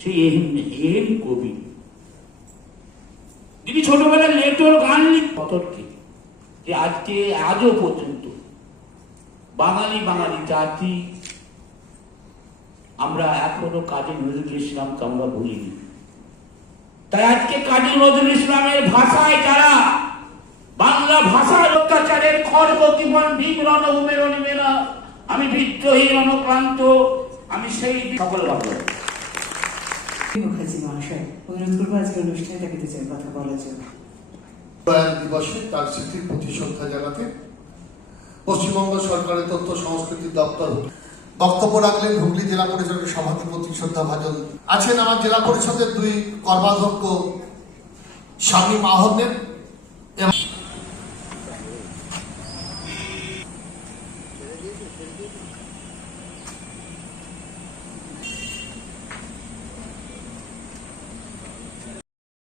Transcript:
সেই M M কবি। যিনি ছোটবেলায় লেটোর গান লিখ যে আজকে, আজও পর্যন্ত বাঙালি বাঙালি জাতি, আমরা এখনও কাজী নজরুল ইসলামকে আমরা ভুলিনি। তাই আজকে কাজী নজরুল ইসলামের ভাষায় যারা বাংলা ভাষার অত্যাচারের খড়গ জীবন ভীম রণভূমে রণবে না আমি বিদ্রোহী রণক্রান্ত আমি সেই সকল ভাবলাম মুখার্জি মহাশয় কথা বলার জন্য দিবসে তার স্মৃতির প্রতি পশ্চিমবঙ্গ সরকারের তথ্য সংস্কৃতি দপ্তর বক্তব্য রাখলেন হুগলি জেলা পরিষদের সভাধিপতি শ্রদ্ধা ভাজন। আছেন আমার জেলা পরিষদের দুই কর্মাধ্যক্ষ স্বামী আহমেদ এবং